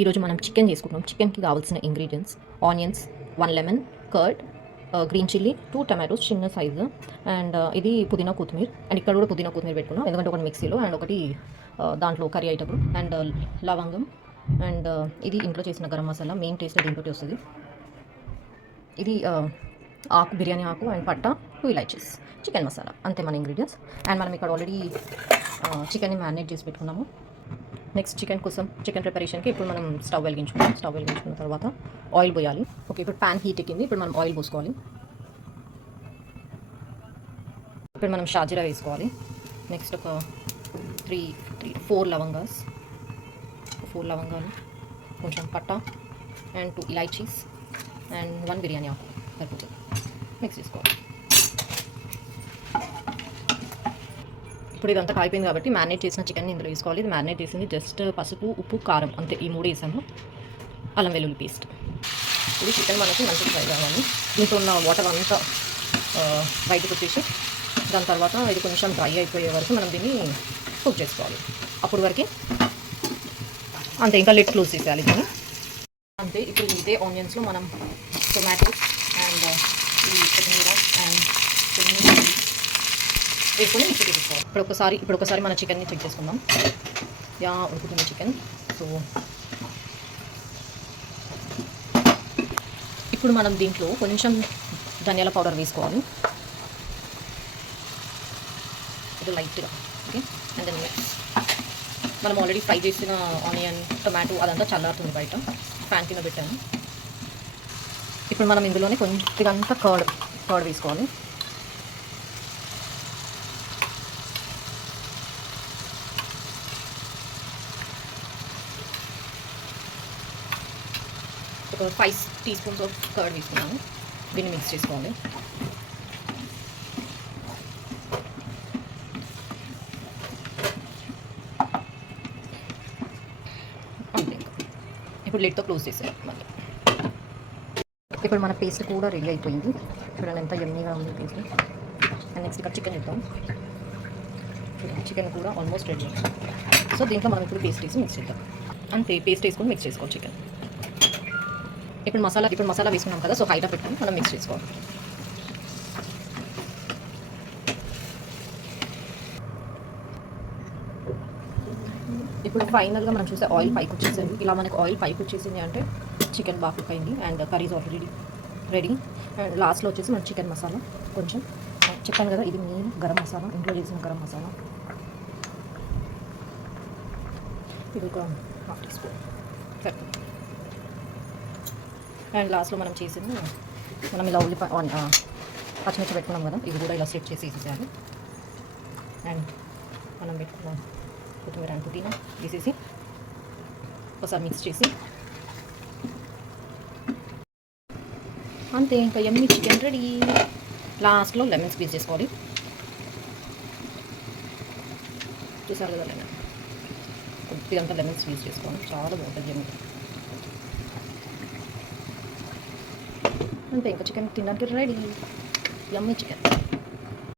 ఈరోజు మనం చికెన్ చేసుకుంటున్నాం. చికెన్కి కావాల్సిన ingredients: onions, 1 lemon, curd, green chilli, 2 tomatoes చిన్న సైజు, అండ్ ఇది పుదీనా కొత్తిమీర. అండ్ ఇక్కడ కూడా పుదీనా కొత్తిమీర పెట్టుకున్నాం, ఎందుకంటే ఒకటి మిక్సీలో అండ్ ఒకటి దాంట్లో కర్రీ ఐటమ్. అండ్ లవంగం, అండ్ ఇది ఇంట్లో చేసిన గరం మసాలా. మెయిన్ టేస్ట్ దీంతో వస్తుంది. ఇది ఆకు, బిర్యానీ ఆకు, అండ్ పట్టా, 2 ఇలాచీస్, చికెన్ మసాలా. అంతే మన ఇంగ్రీడియంట్స్. అండ్ మనం ఇక్కడ ఆల్రెడీ చికెన్ని మ్యారినేట్ చేసి పెట్టుకున్నాము. నెక్స్ట్ చికెన్ ప్రిపరేషన్కి ఇప్పుడు మనం స్టవ్ వెలిగించుకున్న తర్వాత ఆయిల్ పోయాలి. ఓకే, ఇప్పుడు ప్యాన్ హీట్ ఎక్కింది. ఇప్పుడు మనం ఆయిల్ పోసుకోవాలి. ఇప్పుడు మనం షాజీరా వేసుకోవాలి. నెక్స్ట్ ఒక 4 లవంగాలు, కొంచెం పట్టా, అండ్ 2 ఇలాచీస్, అండ్ 1 బిర్యానీ ఆకు సరిపోతుంది. మిక్స్ చేసుకోవాలి. ఇప్పుడు ఇదంతా కాయిపోయింది కాబట్టి మ్యారినేట్ చేసిన చికెన్ ఇందులో వేసుకోవాలి. ఇది మ్యారినేట్ చేసింది జస్ట్ పసుపు, ఉప్పు, కారం అంతే. ఈ 3 వేసాను. అల్లం వెల్లుల్లి పేస్ట్. ఇది చికెన్ మనకి మంచిగా ఫ్రై కావాలి. దీంట్లో ఉన్న వాటర్ అంతా బయటకు వచ్చేసి దాని తర్వాత ఇది కొంచెం డ్రై అయిపోయే వరకు మనం దీన్ని కుక్ చేసుకోవాలి. అప్పుడు వరకు అంతే, ఇంకా లిడ్ క్లోజ్ చేసేయాలి దీన్ని అంతే. ఇప్పుడు ఇదే ఆనియన్స్లో మనం టొమాటోస్ అండ్ ఈ కొత్తిమీర అండ్ వేసుకొని మిక్సీ చేసుకోవాలి. ఇప్పుడు ఒకసారి మన చికెన్ని చెక్ చేసుకుందాం. ఉడుకుతుంది చికెన్. సో ఇప్పుడు మనం దీంట్లో కొంచెం ధనియాల పౌడర్ వేసుకోవాలి. ఇది లైట్గా. ఓకే, అండ్ దెన్ మనం ఆల్రెడీ ఫ్రై చేసిన ఆనియన్, టొమాటో అదంతా చల్లారుతుంది బయట. ఫ్యాన్ కింద పెట్టాను. ఇప్పుడు మనం ఇందులోనే కొంచెం కర్డ్ వేసుకోవాలి. ఒక 5 టీ స్పూన్స్ ఆఫ్ కర్డ్ వేసుకున్నాను. దీన్ని మిక్స్ చేసుకోవాలి. అంతే. ఇప్పుడు లిడ్తో క్లోజ్ చేసేయాలి మళ్ళీ. ఇప్పుడు మన పేస్ట్ కూడా రెడీ అయిపోయింది. చూడండి ఎంత యమ్మీగా ఉంది పేస్ట్. అండ్ నెక్స్ట్ ఇక్కడ చికెన్ చేద్దాం. చికెన్ కూడా ఆల్మోస్ట్ రెడీ. సో దీంట్లో మనం ఇప్పుడు పేస్ట్ వేసి మిక్స్ చేద్దాం. అంతే, పేస్ట్ వేసుకొని మిక్స్ చేసుకోవాలి చికెన్. ఇప్పుడు మసాలా వేసుకున్నాం కదా, సో హైలో పెట్టుకొని మనం మిక్స్ చేసుకోవాలి. ఇప్పుడు ఫైనల్గా మనం చూస్తే ఆయిల్ పైకి వచ్చేసింది. ఇలా మనకు ఆయిల్ పైకి వచ్చేసింది అంటే చికెన్ బాగా కుక్ అయింది and curries already ready. And లాస్ట్లో వచ్చేసి మన చికెన్ మసాలా కొంచెం చెప్పాను కదా, ఇది మెయిన్ గరం మసాలా, ఇంట్లో చేసిన గరం మసాలా. ఇది ఒక 1/2 టీ స్పూన్. అండ్ లాస్ట్లో మనం చేసింది, మనం ఇలా పచ్చిమిర్చి పెట్టుకున్నాం కదా, ఇది కూడా ఇలా సెట్ చేసి వేసేసాను. అండ్ మనం పెట్టుకున్నాం కొత్తిమీర అండ్ పుదీనా వేసేసి ఒకసారి మిక్స్ చేసి అంతే, ఇంకా యమ్మీ చికెన్ రెడీ. లాస్ట్లో లెమన్ స్క్వీజ్ చేసుకోవాలి. చూసారు కదా, లెమన్ కొద్దిగా లెమన్ స్క్వీజ్ చేసుకోవాలి. చాలా బాగుంటుంది యమ్మీ. అంతే, ఇంకా చికెన్ తినడానికి రెడీ. యమ్మీ చికెన్.